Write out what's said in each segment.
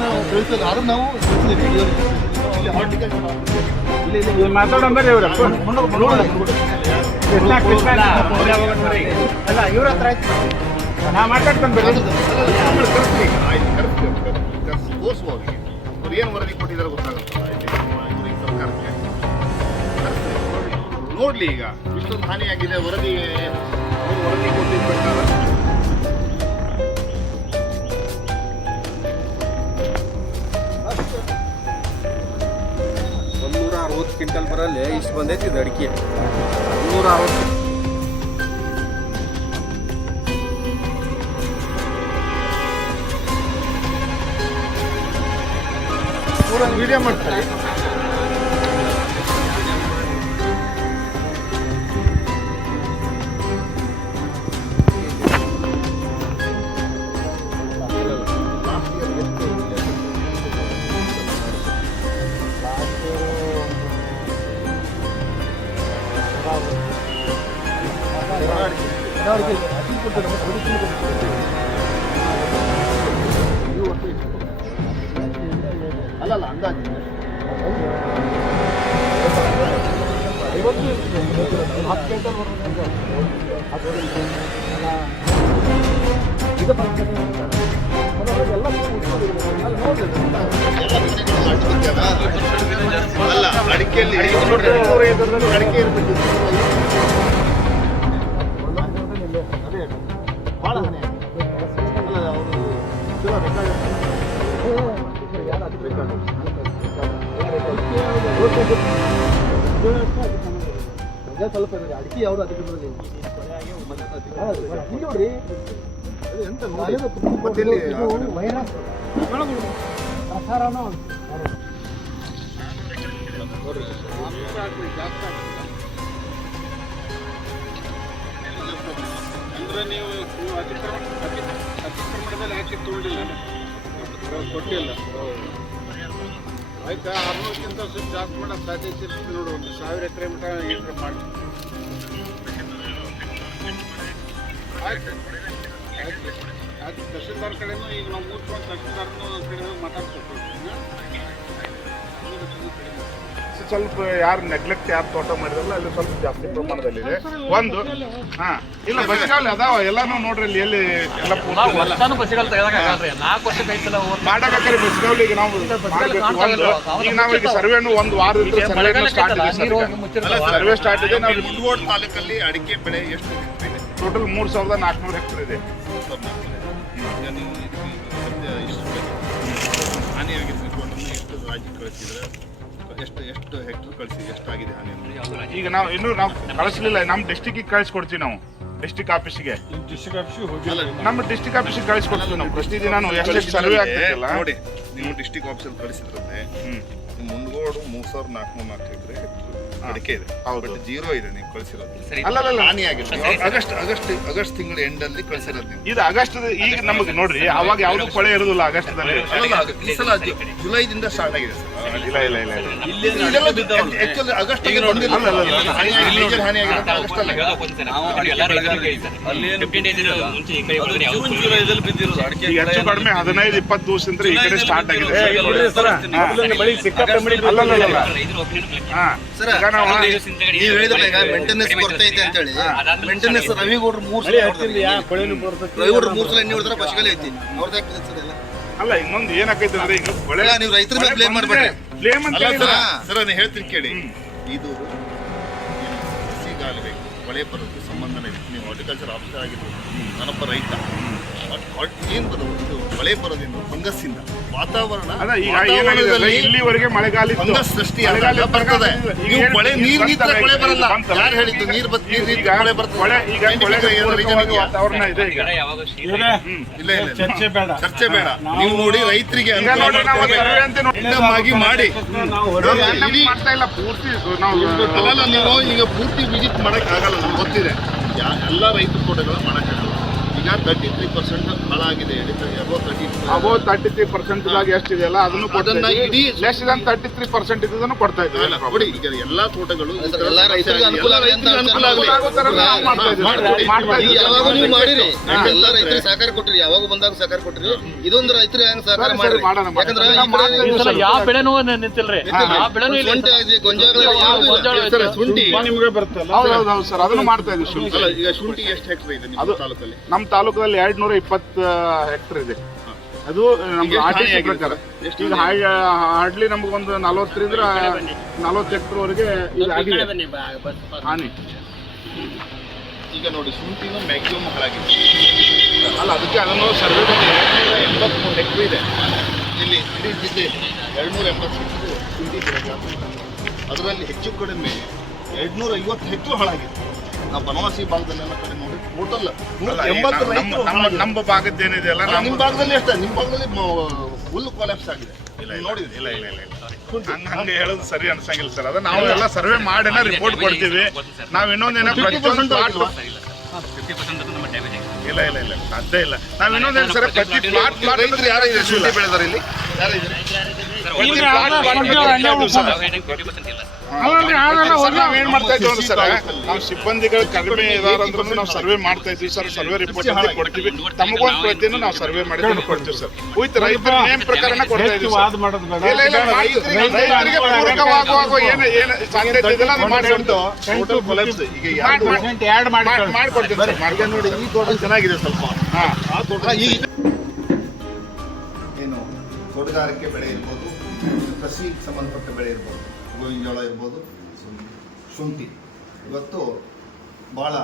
ನಾವು ತಿಳಿಸಿಲ್ಲ ಆದ್ರೂ ನಾವು ತಿಳಿಸಿದ್ದೀವಿ ಇಲ್ಲಿ ಆರ್ಟಿಕಲ್ ಇಲ್ಲಿ ಇಲ್ಲಿ. ಮಾತಾಡೋ ಬರ್ರಿ ಇವ್ರ. ಕೃಷ್ಣ ಕೃಷ್ಣ ಅಲ್ಲ ಇವ್ರ ಹತ್ರ ಆಯ್ತು. ನಾ ಮಾತಾಡ್ತಾನೆ ಬರ್ರಿ ಕರೆಕ್ಟ್ ತೋರಿಸುವ ಅವರಿಗೆ ಅವ್ರು ಏನು ವರದಿ ಕೊಟ್ಟಿದ್ದಾರೆ ಗೊತ್ತಾಗುತ್ತೆ ಸರ್ಕಾರಕ್ಕೆ. ನೋಡ್ಲಿ ಈಗ. ಇಷ್ಟೊಂದು ಹಾನಿಯಾಗಿದೆ. ವರದಿ ವರದಿ ಕೊಟ್ಟಿದ್ದ ಪ್ರಕಾರ ಅರವತ್ತು ಕ್ವಿಂಟಲ್ ಬರಲ್ಲ ಇಷ್ಟು ಬಂದೈತಿ ಇದು ಅಡಿಕೆ. ನೂರ ಅರವತ್ತು. ಪೂರ ವಿಡಿಯೋ ಮಾಡ್ತಾರೆ? 可以可 ಸ್ವಲ್ಪ. ಅಡಿಕೆ ಯಾವ್ದು ಇಲ್ಲಿ ನೋಡ್ರಿ ಎಂತ ವೈರಸ್ ಪ್ರಸಾರನ ಅಂದ್ರೆ ನೀವು ನೀವು ಅತಿಕ್ರಮ ಹೆಚ್ಚಿಗೆ ತಗೊಂಡಿಲ್ಲ. ಕೊಟ್ಟಿಲ್ಲ. ಆಯ್ತಾ ಆರ್ನೂರಕ್ಕಿಂತ ಸ್ವಲ್ಪ ಜಾಸ್ತಿ ಮಾಡಕ್ಕೆ ಸಾಧ್ಯತೆ ನೋಡು, ಒಂದು ಸಾವಿರ ಎಕರೆ ಮಟ್ಟ ಏನಾರ ಮಾಡಿ. ಆಯ್ತು. ಆಯ್ತು. ಆಯ್ತು. ತಹಸೀಲ್ದಾರ್ ಕಡೆನೂ ಈಗ ನಾವು ಮೂರ್ಕೊಂಡು ತಹಸೀಲ್ದಾರ್ನೂ ಕಡೆ ಮಾತಾಡ್ಬೇಕು ಸ್ವಲ್ಪ ಯಾರು ನೆಗ್ಲೆಕ್ಟ್ ಯಾರು ತೋಟ ಮಾಡಿರಲ್ಲ ಅಲ್ಲಿ ಸ್ವಲ್ಪ ಜಾಸ್ತಿ ಪ್ರಮಾಣದಲ್ಲಿದೆ. ಒಂದು ಹಾ ಇಲ್ಲ ಬಸ್ಗಾಲ್ ಅದಾವ ಎಲ್ಲಾನು ನೋಡ್ರಿ ಅಲ್ಲಿ ಎಲ್ಲಿ ಎಲ್ಲ ಪೂರ್ತಿ ಇಲ್ಲ. ವರ್ಷಾನು ಬಸ್ಸಿಗಳು ತೆಗೆದಾಕಲ್ರಿ ನಾಲ್ಕು ವರ್ಷ ಕೈತಲ್ಲ ಮಾಡಕ್ಕಾಗ್ರೆ ಬಸ್ಗಾಲ್ ಈಗ ನಾವು ಮಾಡ್ಬೇಕು ಒಂದು. ಈಗ ನಾವು ಈಗ ಸರ್ವೆನು ಒಂದು ವಾರದಿಂದ ಸರ್ವೆ ಸ್ಟಾರ್ಟ್ ಇದೆ ನೀರು ಸರ್ವೆ ಸ್ಟಾರ್ಟ್ ಇದೆ ನಾವು ಮುಂಡಗೋಡ್ ತಾಲೂಕಲ್ಲಿ ಅಡಿಕೆ ಬೆಳೆ ಎಷ್ಟು ಟೋಟಲ್ ಮೂರು ಸಾವಿರದ ನಾಲ್ಕುನೂರು ಹೆಕ್ಟರ್ ಇದೆ. ಹಾನಿಯಾಗಿರ್ಬೇಕು ನೀವು ಎಷ್ಟು ರಾಜ್ಯಕ್ಕೆ ಕಳಿಸಿದ್ರೆ? ಎಷ್ಟು ಎಷ್ಟು ಹೆಕ್ಟರ್ ಕಳಿಸಿ ಎಷ್ಟಾಗಿದೆ ಹಾನಿ ಅಂದ್ರೆ ಈಗ ನಾವು ಇನ್ನು ನಾವು ಕಳಿಸ್ಲಿಲ್ಲ ನಮ್ಮ ಡಿಸ್ಟಿಕ್ಕಿಗೆ ಕಳಿಸ್ಕೊಡ್ತೀವಿ ನಾವು ಡಿಸ್ಟಿಕ್ ಆಫೀಸಿಗೆ ಡಿಸ್ಟಿಕ್ ಆಫೀಸಿಗೆ ಹೋಗಿಲ್ಲ ನಮ್ಮ ಡಿಸ್ಟಿಕ್ ಆಫೀಸಿಗೆ ಕಳಿಸ್ಕೊಡ್ತೀವಿ ನಾವು ಪ್ರತಿದಿನ ಎಷ್ಟು ಸರ್ವೆ ಆಗ್ತಿಲ್ಲ ನೋಡಿ ನೀವು ಡಿಸ್ಟಿಕ್ ಆಫೀಸಲ್ಲಿ ಕಳಿಸಿದ್ರೆ ಮುಂದ್ಗೋಡು ಮೂರು ಸಾವಿರದ ನಾಲ್ಕುನೂರ ನಾಲ್ಕು ಎಕರೆ ಅಡಿಕೆ ಇದೆ. ಹೌದು. ಬಟ್ ಜೀರೋ ಇದೆ ನೀವು ಕಳಿಸಿರೋದು. ಅಲ್ಲ ಅಲ್ಲ, ಹಾನಿ ಆಗಸ್ಟ್ ಆಗಸ್ಟ್ ಆಗಸ್ಟ್ ತಿಂಗಳ ಅಲ್ಲಿ ಕಳಿಸಿರೋದು ನೀವು. ಇದು ಆಗಸ್ಟ್ ಈಗ ನಮಗೆ ನೋಡ್ರಿ ಅವಾಗ ಯಾವ್ದು ಕೊಳೆ ಇರೋದಿಲ್ಲ ಆಗಸ್ಟ್ ಈ ಸಲ ಜುಲೈದಿಂದ ಸ್ಟಾರ್ಟ್ ಆಗಿದೆ ಸರ್. ಇಲ್ಲ ಇಲ್ಲ ಇಲ್ಲ ಇಲ್ಲ. ಆಗಸ್ಟ್ ಅಲ್ಲ, ಅಲ್ಲ, ಅಲ್ಲ. ಮೇಜರ್ ಹಾನಿ ಆಗಿದೆ ಆಗಸ್ಟ್ ಅಲ್ಲ. ಹೆಚ್ಚು ಕಡಿಮೆ ಹದಿನೈದು ಇಪ್ಪತ್ತು ದಿವಸದಿಂದ ಈ ಕಡೆ ಸ್ಟಾರ್ಟ್ ಆಗಿದೆ. ಅಲ್ಲ ಅಲ್ಲ, ನಾವು ನೀವು ಹೇಳಿದ್ರೆ ಮೇಂಟೆನೆನ್ಸ್ ಕೊರತೆ ಐತೆ ಅಂತ ಹೇಳಿ ಮೇಂಟೆನೆನ್ಸ್ ರವಿಗೌಡ್ರು ಮೂರು ಸಲ ರವಿಗೌಡ್ರು ಮೂರು ಸಲ ಎಣ್ಣೆ ಹೊಡೆದ್ರೆ ಪಶುಗಳೇ ಐತಿ ಅವ್ರದ್ದು ಯಾಕೆ ಸರ್ ಎಲ್ಲ? ಅಲ್ಲ ಇನ್ನೊಂದು ಏನಾಕೈತೆ ಅಂದ್ರೆ ಈಗ ಕೊಳೆ ನೀವು ರೈತರ ಮೇಲೆ ಬ್ಲೇಮ್ ಮಾಡ್ಬೇಡ್ರಿ. ಬ್ಲೇಮ್ ಅಂತ ಸರ್ ನಾನು ಹೇಳ್ತೀನಿ ಕೇಳಿ. ಇದು ಸಿಗಾಲಬೇಕು ಮಳೆ ಬರೋದು ಸಂಬಂಧನೇ ನೀವು ಹಾರ್ಟಿಕಲ್ಚರ್ ಆಫೀಸರ್ ಆಗಿರ್ಬೋದು ನಾನೊಬ್ಬ ರೈತ. ಏನು ಬರೋದು ಇದು ಮಳೆ ಬರೋದ್ರಿಂದ ಫಂಗಸ್ಸಿಂದ ವಾತಾವರಣ ಅದ ಈಗ ವಾತಾವರಣದಲ್ಲಿ ಇಲ್ಲಿವರೆಗೆ ಮಳೆಗಾಲ. ಫಂಗಸ್ ಬರ್ತದೆ. ನೀವು ಕೊಳೆ ನೀರ್ ಬರಲ್ಲ. ಯಾರು ಹೇಳಿದ್ದು ನೀರ್ ಬತ್ ನೀರು ಬರ್ತದೆ? ಈಗ? ವಾತಾವರಣ ಇದೆ ಈಗ. ಇಲ್ಲ ಇಲ್ಲ ಇಲ್ಲ. ಚರ್ಚೆ ಬೇಡ. ಚರ್ಚೆ ಬೇಡ. ನೀವು ನೋಡಿ ರೈತರಿಗೆ ಅಂತ ಆಗಿ ಮಾಡಿ. ನಾವು ಮಾಡ್ತಾ ಇಲ್ಲ ಪೂರ್ತಿ ನಾವು ಈಗ ಪೂರ್ತಿ ವಿಸಿಟ್ ಮಾಡಕ್ ಆಗಲ್ಲ ಗೊತ್ತಿದೆ. ಯಾ ಎಲ್ಲ ರೈತರ ತೋಟಗಳು ಮಾಡಕ್ಕಾಗಲ್ಲ. ಈಗ ತರ್ಟಿ ತ್ರೀ ಪರ್ಸೆಂಟ್ ಹಾಳಾಗಿದೆ thirty above thirty three percent ಎಷ್ಟಿದೆಯಲ್ಲ ಅದನ್ನು ಇಡೀ- less than thirty three percent ಇದನ್ನು ಕೊಡ್ತಾ ಇದ್ದೀವಿ. ಈಗ ಎಲ್ಲಾ ತೋಟಗಳು ಎಲ್ಲ ರೈತರಿಗೆ ಮಾಡಿರಿ. ಎಲ್ಲ ಸಹಕಾರ ಕೊಟ್ರಿ ಯಾವಾಗ ಬಂದಾಗ ಸಹಕಾರ ಕೊಟ್ರಿ ಇದೊಂದು ರೈತರಿಗೆ ಹೆಂಗ್ ಸಹಕಾರ ಮಾಡೋಣ. ಯಾಕಂದ್ರೆ ಯಾವ ಬೆಳೆನೂ ನಿಂತಿಲ್ರಿ. ಯಾವ ಬೆಳೆನೂ ಶುಂಠಿ ಗೊಂಜಾಳ ಸರ್, ಶುಂಠಿ ನಿಮ್ಗೆ ಬರ್ತಲ್ಲ ಹೌದು ಹೌದು ಹೌದು ಸರ್. ಅದನ್ನು ಮಾಡ್ತಾ ಇದ್ದೀವಿ ಶುಂಠಿ. ಈಗ ಶುಂಠಿ ಎಷ್ಟು ಹೆಕ್ಟರ್ ಇದೆ ನಿಮ್ಮ ತಾಲೂಕಲ್ಲಿ? ನಮ್ಮ ತಾಲೂಕಲ್ಲಿ ಎರಡ್ ನೂರ ಇಪ್ಪತ್ತು ಹೆಕ್ಟರ್ ಇದೆ. ಅದು ಎಷ್ಟು ಆರ್ ಟಿ ಪ್ರಕಾರ? ಈಗ ಹಾರ್ಡ್ಲಿ ನಮಗೊಂದು ನಲವತ್ತರಿಂದ ನಲವತ್ತು ಹೆಕ್ಟರ್ ವರೆಗೆ ಈಗ ಆಗಿದೆ. ಹಾನಿ. ಈಗ ನೋಡಿ ಶುಂಠಿನೂ ಮ್ಯಾಕ್ಸಿಮಮ್ ಹಾಳಾಗಿದೆ. ಅಲ್ಲ ಅದಕ್ಕೆ ಅದನ್ನು ಸರ್ವೆ ಎಂಬತ್ಮೂರು ಹೆಕ್ಟರ್ ಇದೆ. ಇಲ್ಲಿ ಇಡೀ ಜಿಲ್ಲೆ ಎರಡ್ನೂರ ಎಂಬತ್ತು ಹೆಕ್ಟರ್ ಶುಂಠಿ ಅದರಲ್ಲಿ ಹೆಚ್ಚು ಕಡಿಮೆ ಎರಡ್ನೂರ ಐವತ್ತು ಹೆಚ್ಚು ಹಾಳಾಗಿತ್ತು ನಾವು ಬನವಾಸಿ ಭಾಗದಲ್ಲೆಲ್ಲ ಕಡೆ ನೋಡಿ. ಟೋಟಲ್ ಎಂಬತ್ತು ನಮ್ಮ- ರೈತರು ನಮ್ಮ ನಮ್ಮ ಭಾಗದ ಏನಿದೆ ಅಲ್ಲ, ನಮ್ಮ ಭಾಗದಲ್ಲಿ ಅಷ್ಟೇ ನಿಮ್ಮ ಭಾಗದಲ್ಲಿ ಫುಲ್ ಕೊಲ್ಯಾಪ್ಸ್ ಆಗಿದೆ. ನೋಡಿದ್ರಿ. ಇಲ್ಲ ಇಲ್ಲ ಇಲ್ಲ ಇಲ್ಲ. ಹಂಗ ಹಂಗೆ ಹೇಳೋದು ಸರಿ ಅನ್ಸಂಗಿಲ್ಲ ಸರ್. ಅದ ನಾವು ಎಲ್ಲ ಸರ್ವೆ ಮಾಡಿನ ರಿಪೋರ್ಟ್ ಕೊಡ್ತೀವಿ. ನಾವು ಇನ್ನೊಂದೇನೋ ಇಲ್ಲ ಇಲ್ಲ ಇಲ್ಲ ಸಾಧ್ಯ ಇಲ್ಲ. ನಾವು ಇನ್ನೊಂದೇನು ಸರ್ ಪ್ರತಿ ಪ್ಲಾಟ್ ಪ್ಲಾಟ್ ರೈತರು ಯಾರು ಇದೆ ಬೆಳೆದಾರೆ ಇಲ್ಲಿ? ಯಾರು ಇದೆ ಸರ್ ಏನ್ ಮಾಡ್ತಾ ಇದ್ದೀವಿ ಅಂದ್ರೆ ಸರ್ ನಾವು ಸಿಬ್ಬಂದಿಗಳು ಕಡಿಮೆ ಇದಾರಂದ್ರೂ ನಾವು ಸರ್ವೆ ಮಾಡ್ತಾ ಇದ್ದೀವಿ ಸರ್ ಸರ್ವೆ ರಿಪೋರ್ಟ್ ಅಂತ ಕೊಡ್ತೀವಿ. ತಮಗೊಂದು ಪ್ರತಿಯನ್ನು ನಾವು ಸರ್ವೆ ಮಾಡಿ ಕೊಡ್ತೀವಿ ಸರ್. ವಿತ್ ರೈತರ ನೇಮ್ ಪ್ರಕಾರನ ಕೊಡ್ತಾ ಇದ್ದೀವಿ ವಾದ ಸರ್. ಮಾಡೋದು ಬೇಡ. ಇಲ್ಲ ಇಲ್ಲ ಮಾಡ್ತೀವಿ. ರೈತರಿಗೆ ಪೂರಕವಾಗುವಾಗ ಏನು ಏನು ಸಾಧ್ಯತೆ ಇದೆಯಲ್ಲ ಅದು ಮಾಡ್ಕೊಡ್ತೀವಿ. ಟೋಟಲ್ ಕೊಲ್ಯಾಪ್ಸ್ ಈಗ ಮಾಡ್- ಯಾರು ಮಾಡ್- ಆ್ಯಡ್ ಮಾಡಿ ಮಾಡ್- ಮಾಡ್ಕೊಡ್ತೀವಿ ಸರ್ ಮಾಡ್ಕೊಂಡು ನೋಡಿ ಈ ತೋಟ ಚೆನ್ನಾಗಿದೆ ಸ್ವಲ್ಪ. ಹಾ. ಆ ಏನು ತೋಟಗಾರಿಕೆ ಬೆಳೆ ಇರ್ಬೋದು ಕೃಷಿ ಸಂಬಂಧಪಟ್ಟ ಬೆಳೆ ಇರ್ಬೋದು. ಗೋವಿನ ಜೋಳ ಇರ್ಬೋದು ಶುಂಠಿ ಇವತ್ತು ಭಾಳ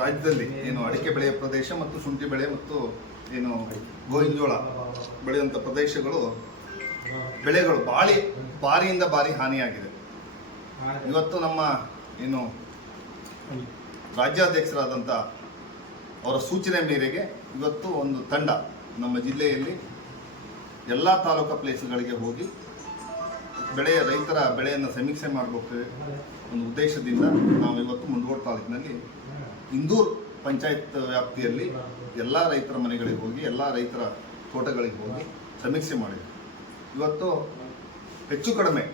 ರಾಜ್ಯದಲ್ಲಿ ಏನು ಅಡಿಕೆ ಬೆಳೆಯ ಪ್ರದೇಶ ಮತ್ತು ಶುಂಠಿ ಬೆಳೆ ಮತ್ತು ಏನು ಗೋವಿನ ಜೋಳ ಬೆಳೆಯುವಂಥ ಪ್ರದೇಶಗಳು ಬೆಳೆಗಳು ಭಾರಿ ಭಾರಿಯಿಂದ ಭಾರಿ ಹಾನಿಯಾಗಿದೆ. ಇವತ್ತು ನಮ್ಮ ಏನು ರಾಜ್ಯಾಧ್ಯಕ್ಷರಾದಂಥ ಅವರ ಸೂಚನೆ ಮೇರೆಗೆ ಇವತ್ತು ಒಂದು ತಂಡ ನಮ್ಮ ಜಿಲ್ಲೆಯಲ್ಲಿ ಎಲ್ಲ ತಾಲೂಕು ಪ್ಲೇಸ್ಗಳಿಗೆ ಹೋಗಿ ಬೆಳೆಯ ರೈತರ ಬೆಳೆಯನ್ನು ಸಮೀಕ್ಷೆ ಮಾಡಬೇಕು ಒಂದು ಉದ್ದೇಶದಿಂದ ನಾವು ಇವತ್ತು ಮುಂಡಗೋಡ್ ತಾಲೂಕಿನಲ್ಲಿ ಇಂದೂರ್ ಪಂಚಾಯತ್ ವ್ಯಾಪ್ತಿಯಲ್ಲಿ ಎಲ್ಲ ರೈತರ ಮನೆಗಳಿಗೆ ಹೋಗಿ, ಎಲ್ಲ ರೈತರ ತೋಟಗಳಿಗೆ ಹೋಗಿ ಸಮೀಕ್ಷೆ ಮಾಡಿದ್ವಿ. ಇವತ್ತು ಹೆಚ್ಚು ಕಡಿಮೆ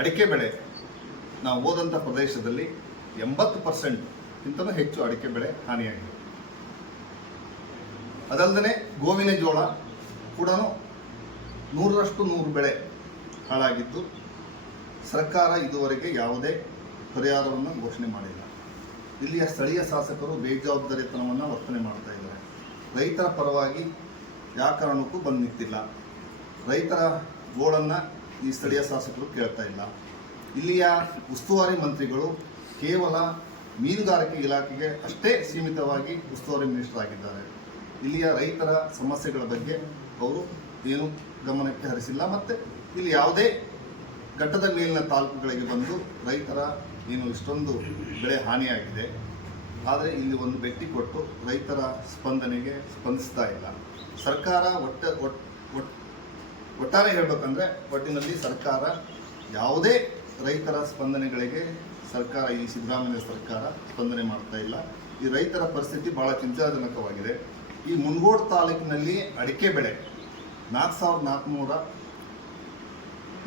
ಅಡಿಕೆ ಬೆಳೆ ನಾವು ಹೋದಂಥ ಪ್ರದೇಶದಲ್ಲಿ ಎಂಬತ್ತು ಪರ್ಸೆಂಟ್ಗಿಂತಲೂ ಹೆಚ್ಚು ಅಡಿಕೆ ಬೆಳೆ ಹಾನಿಯಾಗಿದೆ. ಅದಲ್ಲದೆ ಗೋವಿನ ಜೋಳ ಕೂಡ ನೂರರಷ್ಟು ನೂರು ಬೆಳೆ ಹಾಳಾಗಿದ್ದು ಸರ್ಕಾರ ಇದುವರೆಗೆ ಯಾವುದೇ ಪರಿಹಾರವನ್ನು ಘೋಷಣೆ ಮಾಡಿಲ್ಲ. ಇಲ್ಲಿಯ ಸ್ಥಳೀಯ ಶಾಸಕರು ಬೇಜವಾಬ್ದಾರಿತನವನ್ನು ವರ್ತನೆ ಮಾಡ್ತಾ ಇದ್ದಾರೆ. ರೈತರ ಪರವಾಗಿ ಯಾವ ಕಾರಣಕ್ಕೂ ಬಂದು ನಿಂತಿಲ್ಲ ರೈತರ ಗೋಳನ್ನು ಈ ಸ್ಥಳೀಯ ಶಾಸಕರು ಕೇಳ್ತಾ ಇಲ್ಲ. ಇಲ್ಲಿಯ ಉಸ್ತುವಾರಿ ಮಂತ್ರಿಗಳು ಕೇವಲ ಮೀನುಗಾರಿಕೆ ಇಲಾಖೆಗೆ ಅಷ್ಟೇ ಸೀಮಿತವಾಗಿ ಉಸ್ತುವಾರಿ ಮಿನಿಸ್ಟರ್ ಆಗಿದ್ದಾರೆ. ಇಲ್ಲಿಯ ರೈತರ ಸಮಸ್ಯೆಗಳ ಬಗ್ಗೆ ಅವರು ಏನು ಗಮನಕ್ಕೆ ಹರಿಸಿಲ್ಲ, ಮತ್ತು ಇಲ್ಲಿ ಯಾವುದೇ ಘಟ್ಟದ ಮೇಲಿನ ತಾಲೂಕುಗಳಿಗೆ ಬಂದು ರೈತರ ಏನು ಇಷ್ಟೊಂದು ಬೆಳೆ ಹಾನಿಯಾಗಿದೆ. ಆದರೆ ಇಲ್ಲಿ ಒಂದು ಭೇಟಿ ಕೊಟ್ಟು ರೈತರ ಸ್ಪಂದನೆಗೆ ಸ್ಪಂದಿಸ್ತಾ ಇಲ್ಲ. ಸರ್ಕಾರ ಒಟ್ಟ ಒಟ್ ಒಟ್ ಒಟ್ಟಾರೆ ಹೇಳ್ಬೇಕಂದ್ರೆ ಒಟ್ಟಿನಲ್ಲಿ ಸರ್ಕಾರ ಯಾವುದೇ ರೈತರ ಸ್ಪಂದನೆಗಳಿಗೆ ಸರ್ಕಾರ, ಈ ಸಿದ್ದರಾಮಯ್ಯ ಸರ್ಕಾರ ಸ್ಪಂದನೆ ಮಾಡ್ತಾ ಇಲ್ಲ. ಈ ರೈತರ ಪರಿಸ್ಥಿತಿ ಬಹಳ ಚಿಂತಾಜನಕವಾಗಿದೆ. ಈ ಮುನ್ಗೋಡ್ ತಾಲೂಕಿನಲ್ಲಿ ಅಡಿಕೆ ಬೆಳೆ ನಾಲ್ಕು ಸಾವಿರದ ನಾಲ್ಕುನೂರ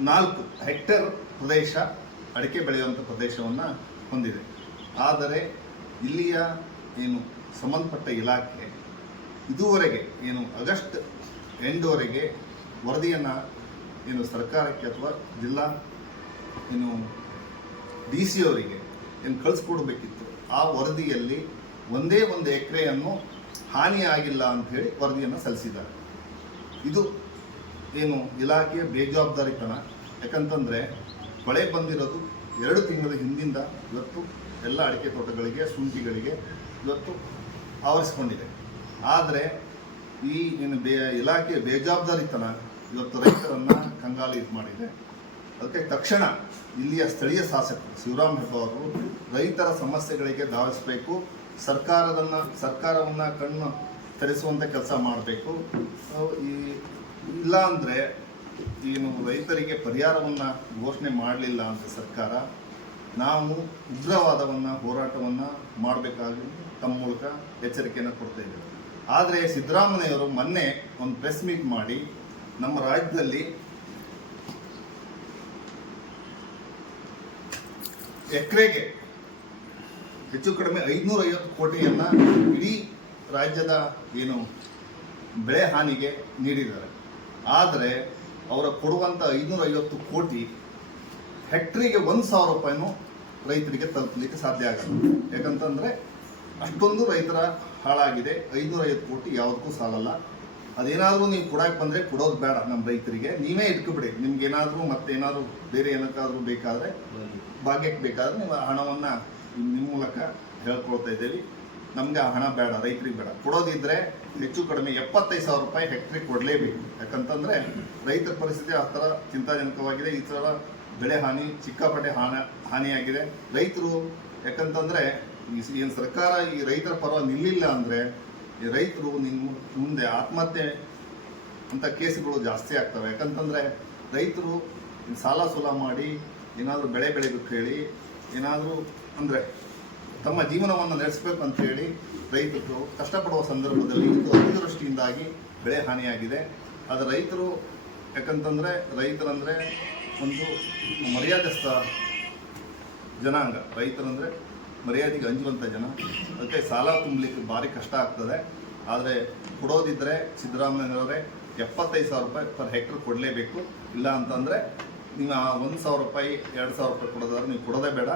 ನಾಲ್ಕು ಹೆಕ್ಟೇರ್ ಪ್ರದೇಶ, ಅಡಿಕೆ ಬೆಳೆಯುವಂಥ ಪ್ರದೇಶವನ್ನು ಹೊಂದಿದೆ. ಆದರೆ ಇಲ್ಲಿಯ ಏನು ಸಂಬಂಧಪಟ್ಟ ಇಲಾಖೆ ಇದುವರೆಗೆ ಏನು ಆಗಸ್ಟ್ ಎಂಡ್ವರೆಗೆ ವರದಿಯನ್ನು ಏನು ಸರ್ಕಾರಕ್ಕೆ ಅಥವಾ ಜಿಲ್ಲಾ ಏನು ಡಿ ಸಿ ಅವರಿಗೆ ಏನು ಕಳಿಸ್ಕೊಡ್ಬೇಕಿತ್ತು, ಆ ವರದಿಯಲ್ಲಿ ಒಂದೇ ಒಂದು ಎಕರೆಯನ್ನು ಹಾನಿಯಾಗಿಲ್ಲ ಅಂತ ಹೇಳಿ ವರದಿಯನ್ನು ಸಲ್ಲಿಸಿದ್ದಾರೆ. ಇದು ಏನು ಇಲಾಖೆಯ ಬೇಜವಾಬ್ದಾರಿತನ? ಯಾಕಂತಂದರೆ ಮಳೆ ಬಂದಿರೋದು ಎರಡು ತಿಂಗಳ ಹಿಂದಿಂದ ಇವತ್ತು ಎಲ್ಲ ಅಡಿಕೆ ತೋಟಗಳಿಗೆ ಶುಂಠಿಗಳಿಗೆ ಇವತ್ತು ಆವರಿಸ್ಕೊಂಡಿದೆ. ಆದರೆ ಈ ಏನು ಬೇ, ಇಲಾಖೆಯ ಬೇಜವಾಬ್ದಾರಿತನ ಇವತ್ತು ರೈತರನ್ನು ಕಂಗಾಲಿ ಇದು ಮಾಡಿದೆ. ಅದಕ್ಕೆ ತಕ್ಷಣ ಇಲ್ಲಿಯ ಸ್ಥಳೀಯ ಶಾಸಕರು ಶಿವರಾಮ್ ಹೆಬ್ಬಾರ್ ಅವರು ರೈತರ ಸಮಸ್ಯೆಗಳಿಗೆ ಧಾವಿಸಬೇಕು, ಸರ್ಕಾರದನ್ನು, ಸರ್ಕಾರವನ್ನು ಕಣ್ಣು ತರಿಸುವಂಥ ಕೆಲಸ ಮಾಡಬೇಕು. ಈ ಇಲ್ಲ ಅಂದ್ರೆ ಏನು ರೈತರಿಗೆ ಪರಿಹಾರವನ್ನ ಘೋಷಣೆ ಮಾಡಲಿಲ್ಲ ಅಂತ ಸರ್ಕಾರ, ನಾವು ಉಗ್ರವಾದವನ್ನ, ಹೋರಾಟವನ್ನ ಮಾಡಬೇಕಾಗಿ ತಮ್ಮ ಮೂಲಕ ಎಚ್ಚರಿಕೆಯನ್ನು ಕೊಡ್ತಾ ಇದ್ದೇವೆ. ಆದರೆ ಸಿದ್ದರಾಮಯ್ಯವರು ಮೊನ್ನೆ ಒಂದು ಪ್ರೆಸ್ ಮೀಟ್ ಮಾಡಿ ನಮ್ಮ ರಾಜ್ಯದಲ್ಲಿ ಎಕರೆಗೆ ಹೆಚ್ಚು ಕಡಿಮೆ ಐವತ್ತು ಕೋಟಿಯನ್ನು ಇಡೀ ರಾಜ್ಯದ ಏನು ಬೆಳೆ ಹಾನಿಗೆ ನೀಡಿದ್ದಾರೆ. ಆದರೆ ಅವರ ಕೊಡುವಂಥ ಐನೂರ ಐವತ್ತು ಕೋಟಿ ಹೆಕ್ಟ್ರಿಗೆ ಒಂದು ಸಾವಿರ ರೂಪಾಯಿನೂ ರೈತರಿಗೆ ತಲುಪಲಿಕ್ಕೆ ಸಾಧ್ಯ ಆಗಲ್ಲ. ಯಾಕಂತಂದರೆ ಅಷ್ಟೊಂದು ರೈತರ ಹಾಳಾಗಿದೆ. ಐನೂರ ಐವತ್ತು ಕೋಟಿ ಯಾವುದಕ್ಕೂ ಸಾಲಲ್ಲ. ಅದೇನಾದರೂ ನೀವು ಕೊಡಕ್ಕೆ ಬಂದರೆ ಕೊಡೋದು ಬೇಡ ನಮ್ಮ ರೈತರಿಗೆ. ನೀವೇ ಇಟ್ಕೊಬಿಡಿ. ನಿಮ್ಗೆ ಏನಾದರೂ ಮತ್ತೇನಾದರೂ ಬೇರೆ ಏನಕ್ಕಾದರೂ ಬೇಕಾದರೆ, ಭಾಗ್ಯಕ್ಕೆ ಬೇಕಾದರೆ ನೀವು ಹಣವನ್ನು ನಿಮ್ಮ ಮೂಲಕ ಹೇಳ್ಕೊಳ್ತಾ ಇದ್ದೀವಿ ನಮಗೆ ಆ ಹಣ ಬೇಡ, ರೈತರಿಗೆ ಬೇಡ. ಕೊಡೋದಿದ್ರೆ ಹೆಚ್ಚು ಕಡಿಮೆ ಎಪ್ಪತ್ತೈದು ಸಾವಿರ ರೂಪಾಯಿ ಹೆಕ್ಟ್ರಿಗೆ ಕೊಡಲೇಬೇಕು. ಯಾಕಂತಂದ್ರೆ ರೈತರ ಪರಿಸ್ಥಿತಿ ಆ ಥರ ಚಿಂತಾಜನಕವಾಗಿದೆ. ಈ ಥರ ಬೆಳೆ ಹಾನಿ ಸಿಕ್ಕಾಪಟ್ಟೆ ಹಾನ, ಹಾನಿಯಾಗಿದೆ. ರೈತರು ಯಾಕಂತಂದ್ರೆ ಏನು ಸರ್ಕಾರ ಈ ರೈತರ ಪರ ನಿಲ್ಲಿಲ್ಲ ಅಂದರೆ ರೈತರು ನಿಮ್ಮ ಮುಂದೆ ಆತ್ಮಹತ್ಯೆ ಅಂತ ಕೇಸುಗಳು ಜಾಸ್ತಿ ಆಗ್ತವೆ. ಯಾಕಂತಂದ್ರೆ ರೈತರು ಸಾಲ ಸೂಲ ಮಾಡಿ ಏನಾದರೂ ಬೆಳೆ ಬೆಳಿಬೇಕು ಹೇಳಿ ಏನಾದರೂ ಅಂದರೆ ತಮ್ಮ ಜೀವನವನ್ನು ನಡೆಸಬೇಕು ಅಂತ ಹೇಳಿ ರೈತರು ಕಷ್ಟಪಡುವ ಸಂದರ್ಭದಲ್ಲಿ ಇದು ಅತಿವೃಷ್ಟಿಯಿಂದಾಗಿ ಬೆಳೆ ಹಾನಿಯಾಗಿದೆ. ಆದರೆ ರೈತರು ಯಾಕಂತಂದರೆ ರೈತರಂದರೆ ಒಂದು ಮರ್ಯಾದಸ್ಥ ಜನಾಂಗ. ರೈತರಂದರೆ ಮರ್ಯಾದೆಗೆ ಅಂಜುವಂಥ ಜನ. ಅದಕ್ಕೆ ಸಾಲ ತುಂಬಲಿಕ್ಕೆ ಭಾರಿ ಕಷ್ಟ ಆಗ್ತದೆ. ಆದರೆ ಕೊಡೋದಿದ್ದರೆ ಸಿದ್ದರಾಮಯ್ಯನವರೇ ಎಪ್ಪತ್ತೈದು ಸಾವಿರ ರೂಪಾಯಿ ಪರ್ ಹೆಕ್ಟರ್ ಕೊಡಲೇಬೇಕು. ಇಲ್ಲ ಅಂತಂದರೆ ನೀವು ಒಂದು ಸಾವಿರ ರೂಪಾಯಿ, ಎರಡು ಸಾವಿರ ರೂಪಾಯಿ ಕೊಡೋದಾದ್ರೆ ನೀವು ಕೊಡೋದೇ ಬೇಡ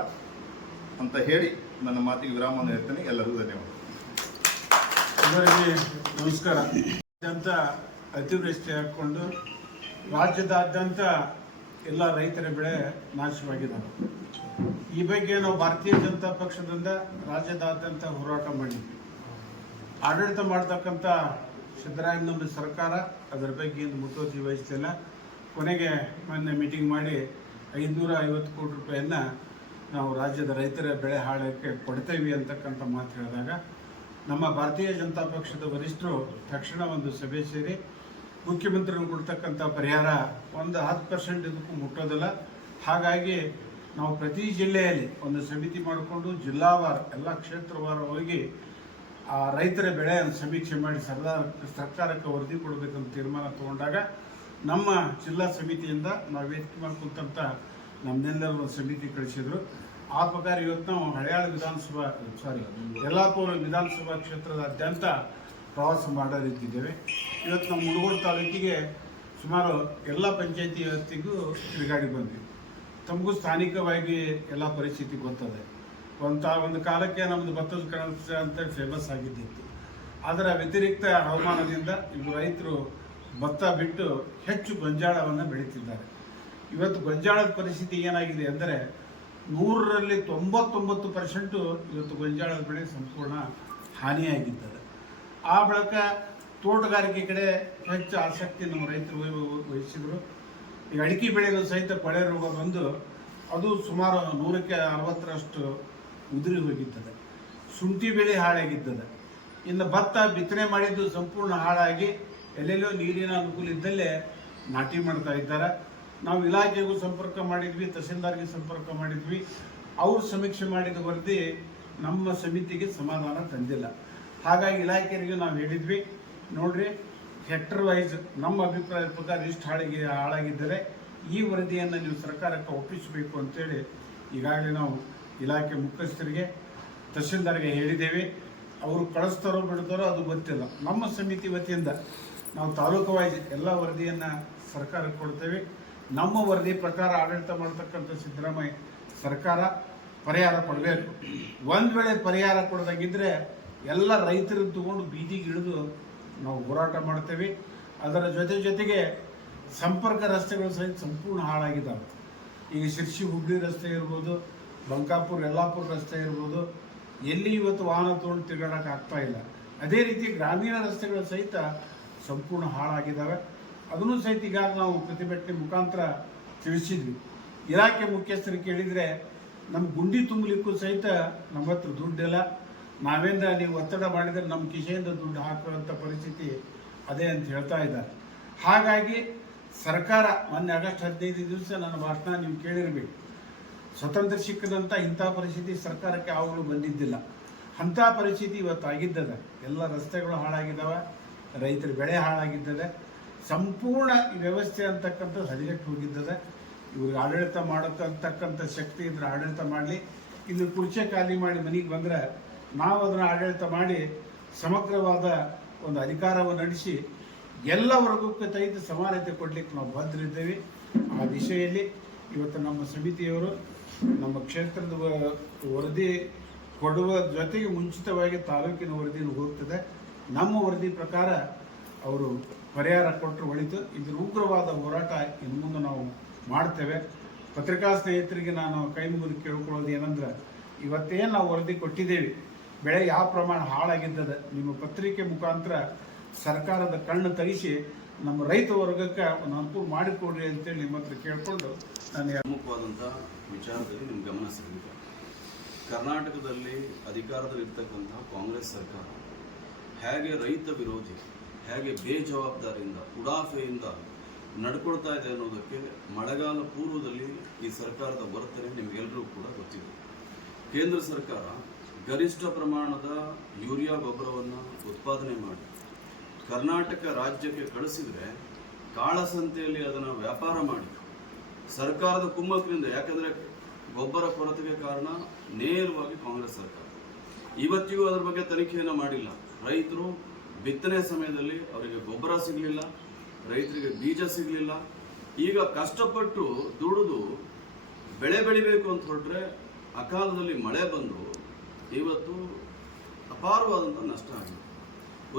ಅಂತ ಹೇಳಿ ನನ್ನ ಮಾತಿಗೆ ವಿರಾಮವನ್ನು ಹೇಳ್ತೇನೆ. ಎಲ್ಲರಿಗೂ ಧನ್ಯವಾದ. ನಮಸ್ಕಾರ. ಅತ್ಯಂತ ಅತಿವೃಷ್ಟಿ ಹಾಕ್ಕೊಂಡು ರಾಜ್ಯದಾದ್ಯಂತ ಎಲ್ಲ ರೈತರ ಬೆಳೆ ನಾಶವಾಗಿದ್ದಾವೆ. ಈ ಬಗ್ಗೆ ನಾವು ಭಾರತೀಯ ಜನತಾ ಪಕ್ಷದಿಂದ ರಾಜ್ಯದಾದ್ಯಂತ ಹೋರಾಟ ಮಾಡಿದ್ವಿ ಆಡಳಿತ ಮಾಡ್ತಕ್ಕಂಥ ಸಿದ್ದರಾಮಯ್ಯನವರ ಸರ್ಕಾರ, ಅದರ ಬಗ್ಗೆ ಏನು ಮುತುವರ್ಜಿ ವಹಿಸ್ತಿಲ್ಲ ಕೊನೆಗೆ ಮೊನ್ನೆ ಮೀಟಿಂಗ್ ಮಾಡಿ ಐದುನೂರ ಐವತ್ತು ಕೋಟಿ ರೂಪಾಯಿಯನ್ನ ನಾವು ರಾಜ್ಯದ ರೈತರ ಬೆಳೆ ಹಾಳಕ್ಕೆ ಕೊಡ್ತೇವೆ ಅಂತಕ್ಕಂಥ ಮಾತು ಹೇಳಿದಾಗ, ನಮ್ಮ ಭಾರತೀಯ ಜನತಾ ಪಕ್ಷದ ವರಿಷ್ಠರು ತಕ್ಷಣ ಒಂದು ಸಭೆ ಸೇರಿ ಮುಖ್ಯಮಂತ್ರಿಗಳು ಕೊಡ್ತಕ್ಕಂಥ ಪರಿಹಾರ ಒಂದು ಹತ್ತು ಪರ್ಸೆಂಟ್ ಇದಕ್ಕೂ ಮುಟ್ಟೋದಿಲ್ಲ. ಹಾಗಾಗಿ ನಾವು ಪ್ರತಿ ಜಿಲ್ಲೆಯಲ್ಲಿ ಒಂದು ಸಮಿತಿ ಮಾಡಿಕೊಂಡು ಜಿಲ್ಲಾವಾರ ಎಲ್ಲ ಕ್ಷೇತ್ರವಾರ ಹೋಗಿ ಆ ರೈತರ ಬೆಳೆಯನ್ನು ಸಮೀಕ್ಷೆ ಮಾಡಿ ಸರ್ದಾರ್ ಸರ್ಕಾರಕ್ಕೆ ವರದಿ ಕೊಡಬೇಕಂತ ತೀರ್ಮಾನ ತಗೊಂಡಾಗ ನಮ್ಮ ಜಿಲ್ಲಾ ಸಮಿತಿಯಿಂದ ನಾವು ವೇದಿಕೆ ಮಾಡಿ ಒಂದು ಸಮಿತಿ ಕಳಿಸಿದ್ರು. ಆ ಪ್ರಕಾರ ಇವತ್ತು ನಾವು ಹಳೆಯಾಳ ವಿಧಾನಸಭಾ ಸಾರಿ ಯಲ್ಲಾಪುರ ವಿಧಾನಸಭಾ ಕ್ಷೇತ್ರದಾದ್ಯಂತ ಪ್ರವಾಸ ಮಾಡಲಿದ್ದೇವೆ ಇವತ್ತು ನಮ್ಮ ಮುಳುಗೋಡು ತಾಲೂಕಿಗೆ ಸುಮಾರು ಎಲ್ಲ ಪಂಚಾಯತಿ ವ್ಯವಸ್ಥೆಗೂ ತಿರುಗಾಡಿ ಬಂದ್ವಿ. ತಮಗೂ ಸ್ಥಾನಿಕವಾಗಿ ಎಲ್ಲ ಪರಿಸ್ಥಿತಿ ಗೊತ್ತದೆ. ಒಂದು ಒಂದು ಕಾಲಕ್ಕೆ ನಮ್ಮದು ಭತ್ತದ ಕಣಸ ಅಂತ ಫೇಮಸ್ ಆಗಿದ್ದಿತ್ತು. ಅದರ ವ್ಯತಿರಿಕ್ತ ಹವಾಮಾನದಿಂದ ಈಗ ರೈತರು ಭತ್ತ ಬಿಟ್ಟು ಹೆಚ್ಚು ಗೊಂಜಾಳವನ್ನು ಬೆಳೀತಿದ್ದಾರೆ. ಇವತ್ತು ಗೊಂಜಾಳದ ಪರಿಸ್ಥಿತಿ ಏನಾಗಿದೆ ಅಂದರೆ ನೂರರಲ್ಲಿ ತೊಂಬತ್ತೊಂಬತ್ತು ಪರ್ಸೆಂಟು ಇವತ್ತು ಗೊಂಜಾಳದ ಬೆಳೆ ಸಂಪೂರ್ಣ ಹಾನಿಯಾಗಿದ್ದಾರೆ. ಆ ಬಳಿಕ ತೋಟಗಾರಿಕೆ ಕಡೆ ಹೆಚ್ಚು ಆಸಕ್ತಿ ನಮ್ಮ ರೈತರು ವಹಿಸಿದರು. ಈ ಅಡಿಕೆ ಬೆಳೆಗಳು ಸಹಿತ ಕೊಳೆ ರೋಗ ಬಂದು ಅದು ಸುಮಾರು ನೂರಕ್ಕೆ ಅರವತ್ತರಷ್ಟು ಉದುರಿ ಹೋಗಿದ್ದದೆ. ಶುಂಠಿ ಬೆಳೆ ಹಾಳಾಗಿದ್ದದೆ. ಇನ್ನು ಭತ್ತ ಬಿತ್ತನೆ ಮಾಡಿದ್ದು ಸಂಪೂರ್ಣ ಹಾಳಾಗಿ ಎಲ್ಲೆಲ್ಲೋ ನೀರಿನ ಅನುಕೂಲ ಇದ್ದಲ್ಲೇ ನಾಟಿ ಮಾಡ್ತಾ ಇದ್ದಾರೆ. ನಾವು ಇಲಾಖೆಗೂ ಸಂಪರ್ಕ ಮಾಡಿದ್ವಿ, ತಹಸೀಲ್ದಾರ್ಗೆ ಸಂಪರ್ಕ ಮಾಡಿದ್ವಿ. ಅವರು ಸಮೀಕ್ಷೆ ಮಾಡಿದ ವರದಿ ನಮ್ಮ ಸಮಿತಿಗೆ ಸಮಾಧಾನ ತಂದಿಲ್ಲ. ಹಾಗಾಗಿ ಇಲಾಖೆಯರಿಗೆ ನಾವು ಹೇಳಿದ್ವಿ, ನೋಡ್ರಿ ಹೆಕ್ಟರ್ ವೈಸ್ ನಮ್ಮ ಅಭಿಪ್ರಾಯದ ಪ್ರಕಾರ ಇಷ್ಟು ಹಾಳಿಗೆ, ಹಾಳಾಗಿದ್ದರೆ ಈ ವರದಿಯನ್ನು ನೀವು ಸರ್ಕಾರಕ್ಕೆ ಒಪ್ಪಿಸಬೇಕು ಅಂತೇಳಿ ಈಗಾಗಲೇ ನಾವು ಇಲಾಖೆ ಮುಖ್ಯಸ್ಥರಿಗೆ, ತಹಸೀಲ್ದಾರ್ಗೆ ಹೇಳಿದ್ದೇವೆ. ಅವರು ಕಳಿಸ್ತಾರೋ ಬಿಡ್ತಾರೋ ಅದು ಗೊತ್ತಿಲ್ಲ. ನಮ್ಮ ಸಮಿತಿ ವತಿಯಿಂದ ನಾವು ತಾಲೂಕು ವೈಸ್ ಎಲ್ಲ ವರದಿಯನ್ನು ಸರ್ಕಾರಕ್ಕೆ ಕೊಡ್ತೇವೆ. ನಮ್ಮ ವರದಿ ಪ್ರಕಾರ ಆಡಳಿತ ಮಾಡತಕ್ಕಂಥ ಸಿದ್ದರಾಮಯ್ಯ ಸರ್ಕಾರ ಪರಿಹಾರ ಕೊಡಬೇಕು ಒಂದು ವೇಳೆ ಪರಿಹಾರ ಕೊಡದಾಗಿದ್ದರೆ ಎಲ್ಲ ರೈತರನ್ನು ತಗೊಂಡು ಬೀದಿಗೆ ಇಳಿದು ನಾವು ಹೋರಾಟ ಮಾಡ್ತೇವೆ. ಅದರ ಜೊತೆ ಜೊತೆಗೆ ಸಂಪರ್ಕ ರಸ್ತೆಗಳು ಸಹಿತ ಸಂಪೂರ್ಣ ಹಾಳಾಗಿದ್ದಾವೆ ಈಗ ಶಿರ್ಸಿ, ಹುಬ್ಳಿ ರಸ್ತೆ ಇರ್ಬೋದು, ಬಂಕಾಪುರ, ಯಲ್ಲಾಪುರ ರಸ್ತೆ ಇರ್ಬೋದು, ಎಲ್ಲಿ ಇವತ್ತು ವಾಹನ ತೊಗೊಂಡು ತಿರ್ಗಾಡಕ್ಕೆ ಆಗ್ತಾ ಇಲ್ಲ. ಅದೇ ರೀತಿ ಗ್ರಾಮೀಣ ರಸ್ತೆಗಳು ಸಹಿತ ಸಂಪೂರ್ಣ ಹಾಳಾಗಿದ್ದಾವೆ ಅದನ್ನು ಸಹಿತ ಈಗಾಗಲೇ ನಾವು ಪ್ರತಿಭಟನೆ ಮುಖಾಂತರ ತಿಳಿಸಿದ್ವಿ. ಇಲಾಖೆ ಮುಖ್ಯಸ್ಥರು ಕೇಳಿದರೆ ನಮ್ಮ ಗುಂಡಿ ತುಂಬಲಿಕ್ಕೂ ಸಹಿತ ನಮ್ಮ ಹತ್ರ ದುಡ್ಡಿಲ್ಲ. ನಾವೇಂದ್ರ ನೀವು ಒತ್ತಡ ಮಾಡಿದರೆ ನಮ್ಮ ಕಿಶೆಯಿಂದ ದುಡ್ಡು ಹಾಕುವಂಥ ಪರಿಸ್ಥಿತಿ ಅದೇ ಅಂತ ಹೇಳ್ತಾ ಇದ್ದಾರೆ. ಹಾಗಾಗಿ ಸರ್ಕಾರ ಮೊನ್ನೆ ಆಗಸ್ಟ್ ಹದಿನೈದು ದಿವಸ ನನ್ನ ಭಾಷಣ ನೀವು ಕೇಳಿರಬೇಕು. ಸ್ವತಂತ್ರ ಸಿಕ್ಕದಂಥ ಇಂಥ ಪರಿಸ್ಥಿತಿ ಸರ್ಕಾರಕ್ಕೆ ಯಾವಾಗಲೂ ಬಂದಿದ್ದಿಲ್ಲ. ಅಂಥ ಪರಿಸ್ಥಿತಿ ಇವತ್ತು ಆಗಿದ್ದದ ಎಲ್ಲ ರಸ್ತೆಗಳು ಹಾಳಾಗಿದ್ದಾವೆ. ರೈತರ ಬೆಳೆ ಹಾಳಾಗಿದ್ದದೆ. ಸಂಪೂರ್ಣ ವ್ಯವಸ್ಥೆ ಅಂತಕ್ಕಂಥದ್ದು ಹದಗೆಟ್ಟು ಹೋಗಿದ್ದದೆ. ಇವ್ರಿಗೆ ಆಡಳಿತ ಮಾಡೋಕ್ಕಂತಕ್ಕಂಥ ಶಕ್ತಿ ಇದ್ರೆ ಆಡಳಿತ ಮಾಡಲಿ. ಇನ್ನು ಕುರ್ಚೆ ಖಾಲಿ ಮಾಡಿ ಮನೆಗೆ ಬಂದರೆ ನಾವು ಅದನ್ನು ಆಡಳಿತ ಮಾಡಿ ಸಮಗ್ರವಾದ ಒಂದು ಅಧಿಕಾರವನ್ನು ನಡೆಸಿ ಎಲ್ಲ ವರ್ಗಕ್ಕೆ ತೈದು ಸಮಾನತೆ ಕೊಡಲಿಕ್ಕೆ ನಾವು ಬದ್ಧರಿದ್ದೇವೆ ಆ ದಿಶೆಯಲ್ಲಿ ಇವತ್ತು ನಮ್ಮ ಸಮಿತಿಯವರು ನಮ್ಮ ಕ್ಷೇತ್ರದ ವರದಿ ಕೊಡುವ ಜೊತೆಗೆ ಮುಂಚಿತವಾಗಿ ತಾಲೂಕಿನ ವರದಿಯನ್ನು ಹೋಗ್ತದೆ. ನಮ್ಮ ವರದಿ ಪ್ರಕಾರ ಅವರು ಪರಿಹಾರ ಕೊಟ್ಟರು ಒಳಿತು. ಇದು ಉಗ್ರವಾದ ಹೋರಾಟ ಇನ್ನು ಮುಂದೆ ನಾವು ಮಾಡ್ತೇವೆ. ಪತ್ರಿಕಾ ಸ್ನೇಹಿತರಿಗೆ ನಾನು ಕೈ ಮುಗಿದು ಕೇಳ್ಕೊಳ್ಳೋದು ಏನಂದ್ರೆ, ಇವತ್ತೇನು ನಾವು ವರದಿ ಕೊಟ್ಟಿದ್ದೇವೆ, ಬೆಳೆ ಯಾವ ಪ್ರಮಾಣ ಹಾಳಾಗಿದ್ದದ, ನಿಮ್ಮ ಪತ್ರಿಕೆ ಮುಖಾಂತರ ಸರ್ಕಾರದ ಕಣ್ಣು ತೆಗಿಸಿ ನಮ್ಮ ರೈತ ವರ್ಗಕ್ಕೆ ಒಂದು ಅನುಕೂಲ ಮಾಡಿಕೊಡ್ರಿ ಅಂತೇಳಿ ನಿಮ್ಮ ಹತ್ರ ಕೇಳಿಕೊಂಡು ನಾನು ಪ್ರಮುಖವಾದಂಥ ವಿಚಾರದಲ್ಲಿ ನಿಮ್ಮ ಗಮನ ಸಿಗಬೇಕು ಕರ್ನಾಟಕದಲ್ಲಿ ಅಧಿಕಾರದಲ್ಲಿರ್ತಕ್ಕಂಥ ಕಾಂಗ್ರೆಸ್ ಸರ್ಕಾರ, ಹೇಗೆ ರೈತ ವಿರೋಧಿ ಹೇಗೆ ಬೇಜವಾಬ್ದಾರಿಯಿಂದ, ಉಡಾಫೆಯಿಂದ ನಡ್ಕೊಳ್ತಾ ಇದೆ ಅನ್ನೋದಕ್ಕೆ ಮಳೆಗಾಲ ಪೂರ್ವದಲ್ಲಿ ಈ ಸರ್ಕಾರದ ವರ್ತನೆ ನಿಮಗೆಲ್ಲರಿಗೂ ಕೂಡ ಗೊತ್ತಿದೆ. ಕೇಂದ್ರ ಸರ್ಕಾರ ಗರಿಷ್ಠ ಪ್ರಮಾಣದ ಯೂರಿಯಾ ಗೊಬ್ಬರವನ್ನು ಉತ್ಪಾದನೆ ಮಾಡಿ, ಕರ್ನಾಟಕ ರಾಜ್ಯಕ್ಕೆ ಕಳಿಸಿದರೆ ಕಾಳಸಂತೆಯಲ್ಲಿ ಅದನ್ನು ವ್ಯಾಪಾರ ಮಾಡಿ, ಸರ್ಕಾರದ ಕುಮ್ಮಕ್ಕಿನಿಂದ, ಯಾಕಂದರೆ ಗೊಬ್ಬರ ಕೊರತೆಗೆ ಕಾರಣ ನೇರವಾಗಿ ಕಾಂಗ್ರೆಸ್ ಸರ್ಕಾರ. ಇವತ್ತಿಗೂ ಅದರ ಬಗ್ಗೆ ತನಿಖೆಯನ್ನು ಮಾಡಿಲ್ಲ. ರೈತರು ಬಿತ್ತನೆ ಸಮಯದಲ್ಲಿ ಅವರಿಗೆ ಗೊಬ್ಬರ ಸಿಗಲಿಲ್ಲ, ರೈತರಿಗೆ ಬೀಜ ಸಿಗಲಿಲ್ಲ. ಈಗ ಕಷ್ಟಪಟ್ಟು ದುಡಿದು ಬೆಳೆ ಬೆಳಿಬೇಕು ಅಂತ ಹೊರಟ್ರೆ ಅಕಾಲದಲ್ಲಿ ಮಳೆ ಬಂದು ಇವತ್ತು ಅಪಾರವಾದಂಥ ನಷ್ಟ ಆಗಿದೆ.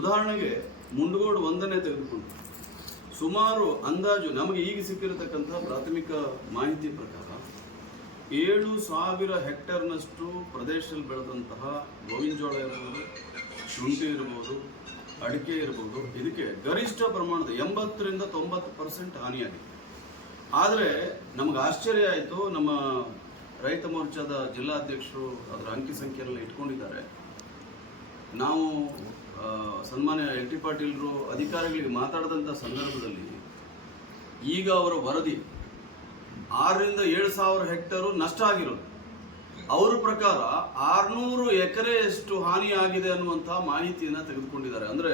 ಉದಾಹರಣೆಗೆ ಮುಂಡಗೋಡು ಒಂದನೇ ತೆಗೆದುಕೊಂಡು ಸುಮಾರು ಅಂದಾಜು ನಮಗೆ ಈಗ ಸಿಕ್ಕಿರತಕ್ಕಂಥ ಪ್ರಾಥಮಿಕ ಮಾಹಿತಿ ಪ್ರಕಾರ ಏಳು ಸಾವಿರ ಹೆಕ್ಟೇರ್ನಷ್ಟು ಪ್ರದೇಶದಲ್ಲಿ ಬೆಳೆದಂತಹ ಗೋವಿನ ಜೋಳ ಇರ್ಬೋದು, ಶುಂಠಿ ಇರ್ಬೋದು ಅಡಿಕೆ ಇರಬಹುದು ಇದಕ್ಕೆ ಗರಿಷ್ಠ ಪ್ರಮಾಣದ ಎಂಬತ್ತರಿಂದ ತೊಂಬತ್ತು ಪರ್ಸೆಂಟ್ ಹಾನಿಯಾಗಿದೆ. ಆದರೆ ನಮಗೆ ಆಶ್ಚರ್ಯ ಆಯಿತು, ನಮ್ಮ ರೈತ ಮೋರ್ಚಾದ ಜಿಲ್ಲಾಧ್ಯಕ್ಷರು ಅದರ ಅಂಕಿ ಸಂಖ್ಯೆಯಲ್ಲಿ ಇಟ್ಕೊಂಡಿದ್ದಾರೆ. ನಾವು ಸನ್ಮಾನ್ಯ ಎಲ್ ಟಿ ಪಾಟೀಲ್ರು ಅಧಿಕಾರಿಗಳಿಗೆ ಮಾತಾಡಿದಂಥ ಸಂದರ್ಭದಲ್ಲಿ ಈಗ ಅವರ ವರದಿ ಆರರಿಂದ ಏಳು ಸಾವಿರ ಹೆಕ್ಟರು ನಷ್ಟ ಆಗಿರೋದು. ಅವರ ಪ್ರಕಾರ ಆರ್ನೂರು ಎಕರೆಯಷ್ಟು ಹಾನಿಯಾಗಿದೆ ಅನ್ನುವಂತಹ ಮಾಹಿತಿಯನ್ನು ತೆಗೆದುಕೊಂಡಿದ್ದಾರೆ. ಅಂದರೆ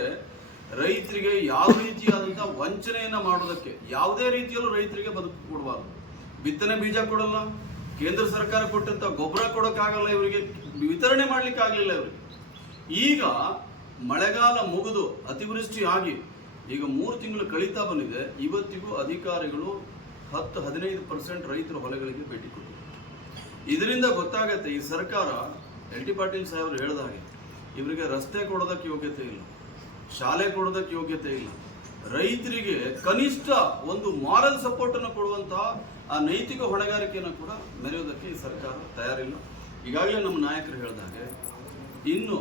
ರೈತರಿಗೆ ಯಾವ ರೀತಿಯಾದಂಥ ವಂಚನೆಯನ್ನು ಮಾಡೋದಕ್ಕೆ ಯಾವುದೇ ರೀತಿಯಲ್ಲೂ ರೈತರಿಗೆ ಬದುಕು ಕೊಡಬಾರ್ದು. ಬಿತ್ತನೆ ಬೀಜ ಕೊಡಲ್ಲ, ಕೇಂದ್ರ ಸರ್ಕಾರ ಕೊಟ್ಟಂತ ಗೊಬ್ಬರ ಕೊಡೋಕ್ಕಾಗಲ್ಲ ಇವರಿಗೆ, ವಿತರಣೆ ಮಾಡ್ಲಿಕ್ಕೆ ಆಗಲಿಲ್ಲ ಇವರಿಗೆ. ಈಗ ಮಳೆಗಾಲ ಮುಗಿದು ಅತಿವೃಷ್ಟಿ ಆಗಿ ಈಗ ಮೂರು ತಿಂಗಳು ಕಳೀತಾ ಬಂದಿದೆ. ಇವತ್ತಿಗೂ ಅಧಿಕಾರಿಗಳು ಹತ್ತು ಹದಿನೈದು ಪರ್ಸೆಂಟ್ ರೈತರ ಹೊಲಗಳಿಗೆ ಭೇಟಿ ಇದರಿಂದ ಗೊತ್ತಾಗತ್ತೆ, ಈ ಸರ್ಕಾರ, ಎಲ್ ಟಿ ಪಾಟೀಲ್ ಸಾಹೇಬರು ಹೇಳಿದ ಹಾಗೆ, ಇವರಿಗೆ ರಸ್ತೆ ಕೊಡೋದಕ್ಕೆ ಯೋಗ್ಯತೆ ಇಲ್ಲ, ಶಾಲೆ ಕೊಡೋದಕ್ಕೆ ಯೋಗ್ಯತೆ ಇಲ್ಲ. ರೈತರಿಗೆ ಕನಿಷ್ಠ ಒಂದು ಮಾರಲ್ ಸಪೋರ್ಟ್ ಅನ್ನು ಕೊಡುವಂತಹ ಆ ನೈತಿಕ ಹೊಣೆಗಾರಿಕೆಯನ್ನು ಕೂಡ ಮೆರೆಯೋದಕ್ಕೆ ಈ ಸರ್ಕಾರ ತಯಾರಿಲ್ಲ. ಈಗಾಗಲೇ ನಮ್ಮ ನಾಯಕರು ಹೇಳಿದ ಹಾಗೆ, ಇನ್ನು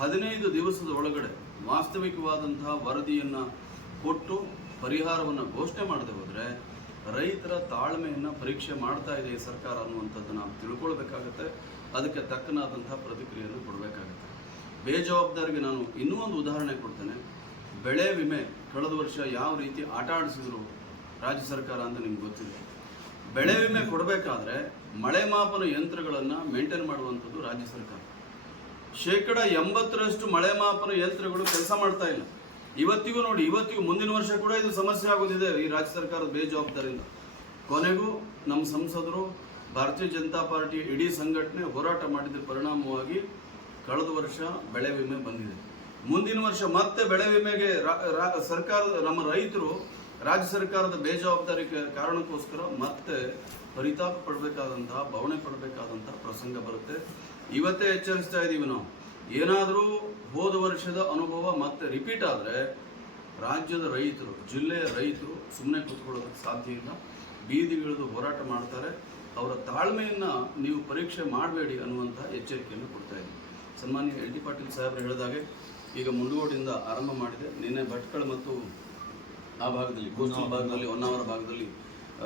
ಹದಿನೈದು ದಿವಸದ ಒಳಗಡೆ ವಾಸ್ತವಿಕವಾದಂತಹ ವರದಿಯನ್ನು ಕೊಟ್ಟು ಪರಿಹಾರವನ್ನು ಘೋಷಣೆ ಮಾಡದೆ ಹೋದ್ರೆ ರೈತರ ತಾಳ್ಮೆಯನ್ನು ಪರೀಕ್ಷೆ ಮಾಡ್ತಾ ಇದೆ ಸರ್ಕಾರ ಅನ್ನುವಂಥದ್ದು ನಾವು ತಿಳ್ಕೊಳ್ಬೇಕಾಗತ್ತೆ. ಅದಕ್ಕೆ ತಕ್ಕನಾದಂಥ ಪ್ರತಿಕ್ರಿಯೆಯನ್ನು ಕೊಡಬೇಕಾಗತ್ತೆ. ಬೇಜವಾಬ್ದಾರಿಗೆ ನಾನು ಇನ್ನೂ ಒಂದು ಉದಾಹರಣೆ ಕೊಡ್ತೇನೆ. ಬೆಳೆ ವಿಮೆ ಕಳೆದ ವರ್ಷ ಯಾವ ರೀತಿ ಆಟ ಆಡಿಸಿದ್ರು ರಾಜ್ಯ ಸರ್ಕಾರ ಅಂತ ನಿಮ್ಗೆ ಗೊತ್ತಿದೆ. ಬೆಳೆ ವಿಮೆ ಕೊಡಬೇಕಾದ್ರೆ ಮಳೆ ಮಾಪನ ಯಂತ್ರಗಳನ್ನು ಮೇಂಟೈನ್ ಮಾಡುವಂಥದ್ದು ರಾಜ್ಯ ಸರ್ಕಾರ. ಶೇಕಡ ಎಂಬತ್ತರಷ್ಟು ಮಳೆ ಮಾಪನ ಯಂತ್ರಗಳು ಕೆಲಸ ಮಾಡ್ತಾ ಇಲ್ಲ. ಇವತ್ತಿಗೂ ನೋಡಿ, ಇವತ್ತಿಗೂ ಮುಂದಿನ ವರ್ಷ ಕೂಡ ಇದು ಸಮಸ್ಯೆ ಆಗುತ್ತಿದೆ ಈ ರಾಜ್ಯ ಸರ್ಕಾರದ ಬೇಜವಾಬ್ದಾರಿಯಿಂದ. ಕೊನೆಗೂ ನಮ್ಮ ಸಂಸದರು, ಭಾರತೀಯ ಜನತಾ ಪಾರ್ಟಿ, ಇಡೀ ಸಂಘಟನೆ ಹೋರಾಟ ಮಾಡಿದ ಪರಿಣಾಮವಾಗಿ ಕಳೆದ ವರ್ಷ ಬೆಳೆ ವಿಮೆ ಬಂದಿದೆ. ಮುಂದಿನ ವರ್ಷ ಮತ್ತೆ ಬೆಳೆ ವಿಮೆಗೆ ಸರ್ಕಾರದ, ನಮ್ಮ ರೈತರು ರಾಜ್ಯ ಸರ್ಕಾರದ ಬೇಜವಾಬ್ದಾರಿ ಕಾರಣಕ್ಕೋಸ್ಕರ ಮತ್ತೆ ಪರಿತಾಪ ಪಡಬೇಕಾದಂತಹ, ಭಾವನೆ ಪಡಬೇಕಾದಂತಹ ಪ್ರಸಂಗ ಬರುತ್ತೆ. ಇವತ್ತೇ ಎಚ್ಚರಿಸ್ತಾ ಇದ್ದೀವಿ ನಾವು. ಏನಾದರೂ ಹೋದ ವರ್ಷದ ಅನುಭವ ಮತ್ತೆ ರಿಪೀಟ್ ಆದರೆ ರಾಜ್ಯದ ರೈತರು, ಜಿಲ್ಲೆಯ ರೈತರು ಸುಮ್ಮನೆ ಕೂತ್ಕೊಳ್ಳೋದಕ್ಕೆ ಸಾಧ್ಯ ಇಲ್ಲ. ಬೀದಿಗಿಳಿದು ಹೋರಾಟ ಮಾಡ್ತಾರೆ. ಅವರ ತಾಳ್ಮೆಯನ್ನು ನೀವು ಪರೀಕ್ಷೆ ಮಾಡಬೇಡಿ ಅನ್ನುವಂಥ ಎಚ್ಚರಿಕೆಯನ್ನು ಕೊಡ್ತಾ ಇದ್ದೀನಿ. ಸನ್ಮಾನ್ಯ ಎಲ್ ಡಿ ಪಾಟೀಲ್ ಸಾಹೇಬರು ಹೇಳಿದಾಗೆ ಈಗ ಮುಂಡಗೋಡಿಂದ ಆರಂಭ ಮಾಡಿದೆ. ನಿನ್ನೆ ಭಟ್ಕಳ ಮತ್ತು ಆ ಭಾಗದಲ್ಲಿ ಕೋಸ್ಟಲ್ ಭಾಗದಲ್ಲಿ, ಹೊನ್ನಾವರ ಭಾಗದಲ್ಲಿ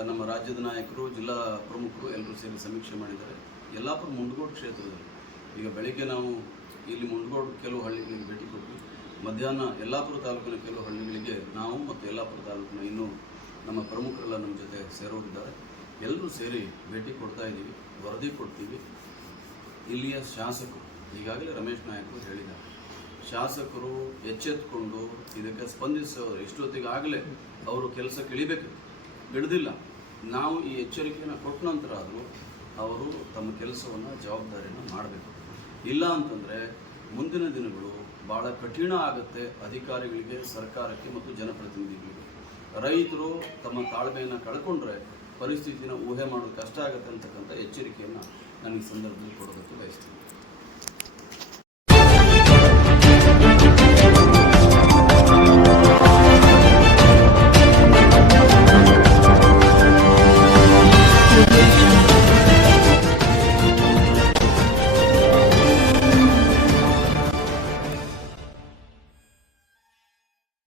ನಮ್ಮ ರಾಜ್ಯದ ನಾಯಕರು, ಜಿಲ್ಲಾ ಪ್ರಮುಖರು ಎಲ್ಲರೂ ಸೇರಿ ಸಮೀಕ್ಷೆ ಮಾಡಿದ್ದಾರೆ. ಯಲ್ಲಾಪುರ, ಮುಂಡಗೋಡು ಕ್ಷೇತ್ರದಲ್ಲಿ. ಈಗ ಬೆಳಿಗ್ಗೆ ನಾವು ಇಲ್ಲಿ ಮುಂಡಗೋಡು ಕೆಲವು ಹಳ್ಳಿಗಳಿಗೆ ಭೇಟಿ ಕೊಟ್ಟು ಮಧ್ಯಾಹ್ನ ಯಲ್ಲಾಪುರ ತಾಲೂಕಿನ ಕೆಲವು ಹಳ್ಳಿಗಳಿಗೆ ನಾವು ಮತ್ತು ಯಲ್ಲಾಪುರ ತಾಲೂಕಿನ ಇನ್ನೂ ನಮ್ಮ ಪ್ರಮುಖರೆಲ್ಲ ನಮ್ಮ ಜೊತೆ ಸೇರೋರಿದ್ದಾರೆ. ಎಲ್ಲರೂ ಸೇರಿ ಭೇಟಿ ಕೊಡ್ತಾ ಇದ್ದೀವಿ, ವರದಿ ಕೊಡ್ತೀವಿ. ಇಲ್ಲಿಯ ಶಾಸಕರು, ಈಗಾಗಲೇ ರಮೇಶ್ ನಾಯಕರು ಹೇಳಿದ್ದಾರೆ. ಶಾಸಕರು ಎಚ್ಚೆತ್ಕೊಂಡು ಇದಕ್ಕೆ ಸ್ಪಂದಿಸೋರು, ಎಷ್ಟೊತ್ತಿಗಾಗಲೇ ಅವರು ಕೆಲಸ ಇಳಿಬೇಕು ಹಿಡಿದಿಲ್ಲ ನಾವು ಈ ಎಚ್ಚರಿಕೆಯನ್ನು ಕೊಟ್ಟ ನಂತರ ಆದರೂ ಅವರು ತಮ್ಮ ಕೆಲಸವನ್ನು ಜವಾಬ್ದಾರಿಯನ್ನು ಮಾಡಬೇಕು. ಇಲ್ಲ ಅಂತಂದರೆ ಮುಂದಿನ ದಿನಗಳು ಭಾಳ ಕಠಿಣ ಆಗುತ್ತೆ ಅಧಿಕಾರಿಗಳಿಗೆ, ಸರ್ಕಾರಕ್ಕೆ ಮತ್ತು ಜನಪ್ರತಿನಿಧಿಗಳಿಗೆ. ರೈತರು ತಮ್ಮ ತಾಳ್ಮೆಯನ್ನು ಕಳ್ಕೊಂಡ್ರೆ ಪರಿಸ್ಥಿತಿನ ಊಹೆ ಮಾಡೋದು ಕಷ್ಟ ಆಗುತ್ತೆ ಅಂತಕ್ಕಂಥ ಎಚ್ಚರಿಕೆಯನ್ನು ನನಗೆ ಸಂದರ್ಭದಲ್ಲಿ ಕೊಡೋದಕ್ಕೆ ಬಯಸ್ತೀನಿ.